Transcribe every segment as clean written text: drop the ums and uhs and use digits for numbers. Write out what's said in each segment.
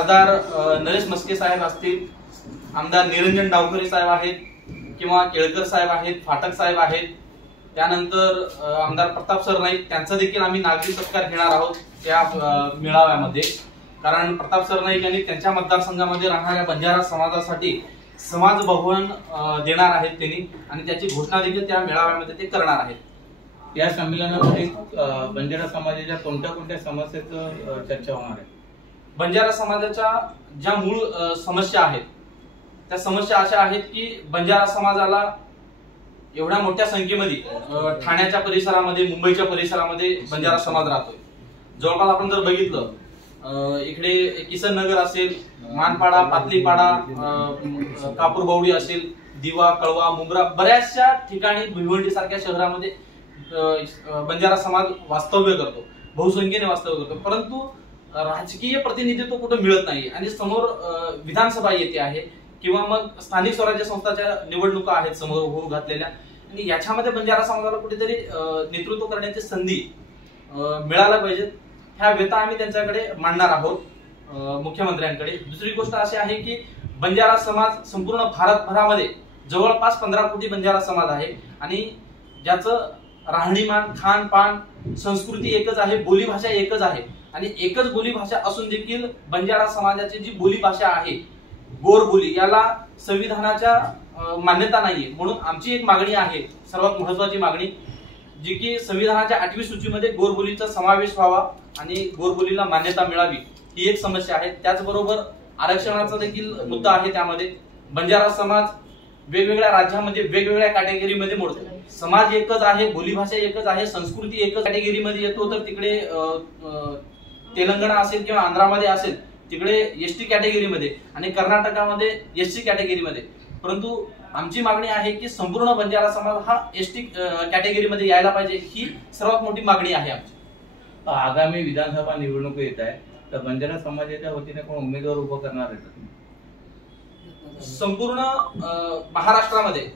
खासदार नरेश मस्के साहेब असतील, आमदार निरंजन डावखरे साहेब आहेत किंवा केळकर साहेब आहेत, फाटक साहेब आहेत, त्यानंतर आमदार प्रताप सर नाईक, त्यांचा देखील आम्ही नागरिक सत्कार घेणार आहोत त्या मेळाव्यामध्ये। कारण प्रताप सर नाईक यांनी त्यांच्या मतदारसंघामध्ये राहणाऱ्या बंजारा समाजासाठी समाज भवन देणार आहेत त्यांनी, आणि त्याची घोषणा देखील त्या मेळाव्यामध्ये ते करणार आहेत। या संमेलनामध्ये बंजारा समाजाच्या कोणत्या कोणत्या समस्येचं चर्चा होणार आहे? बंजारा समाजाच्या ज्या मूळ समस्या आहेत त्या समस्या अशा आहेत की बंजारा समाजाला एवढ्या मोठ्या संख्येमध्ये ठाण्याच्या परिसरामध्ये, मुंबईच्या परिसरामध्ये बंजारा समाज राहतोय। जवळपास आपण जर बघितलं इकडे किसन नगर असेल, मानपाडा, पातलीपाडा, कापूरबावडी असेल, दिवा, कळवा, मुंब्रा, बऱ्याचशा ठिकाणी भिवंडी सारख्या शहरामध्ये बंजारा समाज वास्तव्य करतो, बहुसंख्येने वास्तव्य करतो, परंतु राजकीय प्रतिनिधित्व कुठं मिळत नाही। आणि समोर विधानसभा येते आहे किंवा मग स्थानिक स्वराज्य संस्थांच्या निवडणुका आहेत समोर होऊ घातलेल्या, आणि याच्यामध्ये बंजारा समाजाला कुठेतरी नेतृत्व करण्याची संधी मिळायला पाहिजे। ह्या व्यथा आम्ही त्यांच्याकडे मांडणार आहोत मुख्यमंत्र्यांकडे। दुसरी गोष्ट अशी आहे की बंजारा समाज संपूर्ण भारतभरामध्ये जवळपास 15 कोटी बंजारा समाज आहे, आणि ज्याचं राहणीमान, खानपान, संस्कृती एकच आहे, बोलीभाषा एकच आहे, आणि एकच बोलीभाषा असून देखील बंजारा समाजाची जी बोलीभाषा आहे गोर बोली, याला संविधानाच्या मान्यता नाहीये। म्हणून आमची एक मागणी आहे, सर्वात महत्वाची मागणी, जी की संविधानाच्या 8वी सूचीमध्ये गोरबोलीचा समावेश व्हावा आणि गोरबोलीला मान्यता मिळावी, ही एक समस्या आहे। त्याचबरोबर आरक्षणाचा देखील मुद्दा आहे। त्यामध्ये बंजारा समाज वेगवेगळ्या राज्यामध्ये वेगवेगळ्या कॅटेगरीमध्ये मोडतो। समाज एकच आहे, बोलीभाषा एकच आहे, संस्कृती एकच कॅटेगरीमध्ये येतो, तर तिकडे तेलंगणा असेल किंवा आंध्रामध्ये असेल तिकडे एसटी कॅटेगरीमध्ये, आणि कर्नाटकामध्ये एससी कॅटेगरीमध्ये। परंतु आमची मागणी आहे की संपूर्ण बंजारा समाज हा एसटी कॅटेगरीमध्ये यायला पाहिजे, ही सर्वात मोठी मागणी आहे आमची। आगामी विधानसभा निवडणूक येत आहे, तर बंजारा समाजाच्या वतीने कोण उमेदवार उभं करणार आहेत? संपूर्ण महाराष्ट्रामध्ये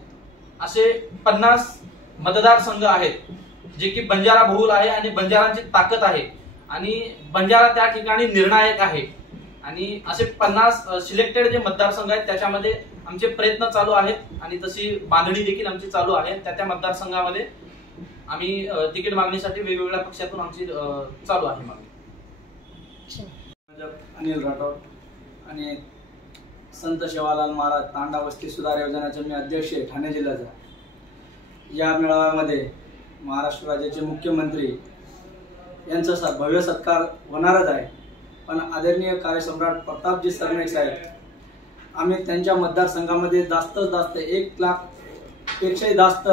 असे 50 मतदारसंघ आहेत जे की बंजारा बहुल आहे, आणि बंजारांची ताकद आहे, आणि बंजारा त्या ठिकाणी निर्णायक आहे, आणि असे 50 सिलेक्टेड जे मतदारसंघ आहेत त्याच्यामध्ये आमचे प्रयत्न चालू आहेत, आणि तशी बांधणी देखील आमची चालू आहे। त्या मतदारसंघामध्ये आम्ही तिकीट मागणीसाठी वेगवेगळ्या पक्षातून आमची चालू आहे मागणी। अनिल राठोड आणि संत सेवालाल महाराज तांडा वस्ती सुधार योजनेचे मी अध्यक्ष आहे ठाणे जिल्ह्याचा। या मेळाव्यामध्ये महाराष्ट्र राज्याचे मुख्यमंत्री यांचा भव्य सत्कार होणारच आहे, पण आदरणीय कार्यसम्राट प्रतापजी सरनाईक साहेब, आम्ही त्यांच्या मतदारसंघामध्ये जास्तीत जास्त 1 लाख पेक्षाही जास्त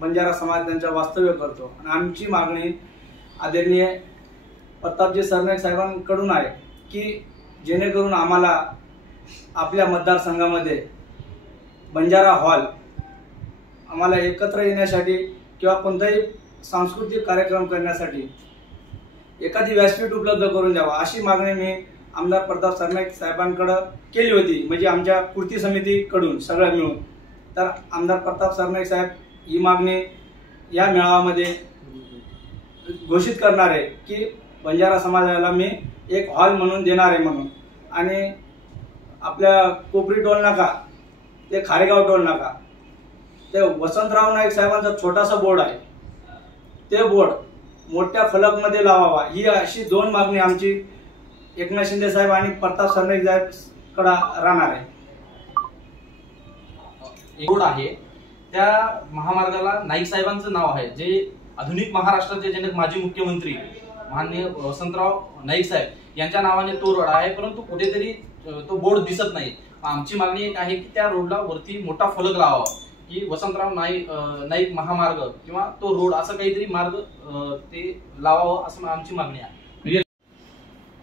बंजारा समाज त्यांच्या वास्तव्य करतो, आणि आमची मागणी आदरणीय प्रतापजी सरनाईक साहेबांकडून आहे की जेणेकरून आम्हाला आपल्या मतदारसंघामध्ये बंजारा हॉल आम्हाला एकत्र येण्यासाठी किंवा कोणताही सांस्कृतिक कार्यक्रम करण्यासाठी एखादी व्यासपीठ उपलब्ध करून द्यावा, अशी मागणी मी आमदार प्रताप सरनाईक साहेबांकडे केली होती, म्हणजे आमच्या कृती समितीकडून सगळं मिळून। तर आमदार प्रताप सरनाईक साहेब ही मागणी या मेळाव्यामध्ये घोषित करणार आहे की बंजारा समाजाला मी एक हॉल म्हणून देणार आहे म्हणून। आणि आपल्या कोपरी टोल नाका ते खारेगाव टोल नाका ते वसंतराव नाईक साहेबांचा छोटासा बोर्ड आहे, ते बोर्ड मोठ्या फलकमध्ये लावावा, ही अशी 2 मागणी आमची एकनाथ शिंदे साहेब आणि प्रताप सरनाईक साहेबकडे राहणार आहे। रोड आहे त्या महामार्गाला नाईक साहेबांचं नाव आहे, जे आधुनिक महाराष्ट्राचे जनक माजी मुख्यमंत्री माननीय वसंतराव नाईक साहेब यांच्या नावाने तो रोड आहे, परंतु कुठेतरी तो बोर्ड दिसत नाही। आमची मागणी एक आहे की त्या रोडला वरती मोठा फलक लावावा की वसंतराव नाईक महामार्ग किंवा तो रोड असं काहीतरी मार्ग ते लावावं, असं आमची मागणी आहे।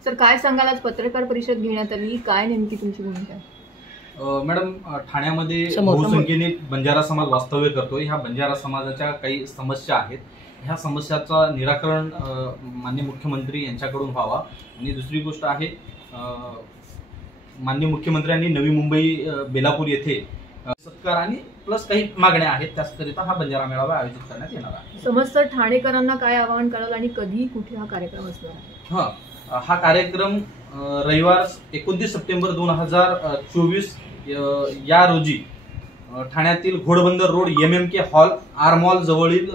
सर, काय सांगाल, आज पत्रकार परिषद घेण्यात आली, काय नेमकी तुमची भूमिका? मॅडम, ठाण्यामध्ये बहुसंख्येने बंजारा समाज वास्तव्य करतो। ह्या बंजारा समाजाच्या काही समस्या आहेत, ह्या समस्याचं निराकरण माननीय मुख्यमंत्री यांच्याकडून व्हावा। आणि दुसरी गोष्ट आहे, माननीय मुख्यमंत्र्यांनी नवी मुंबई बेलापूर येथे प्रतिकार आणि प्लस काही मागण्या आहेत, त्याकरिता हा बंजारा मेळावा आयोजित करण्यात येणार आहे. समस्त ठाणेकरांना काय आवाहन कराल आणि कधी कुठे हा कार्यक्रम असणार आहे? हा कार्यक्रम रविवार 29 सप्टेंबर 2024 या रोजी ठाण्यातील Ghodbunder road MMK hall, R mall जवळील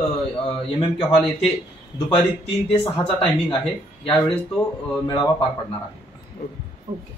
MMK हॉल येथे दुपारी 3 ते 6चा टायमिंग आहे. यावेळेस तो मेळावा पार पडणार आहे. ओके.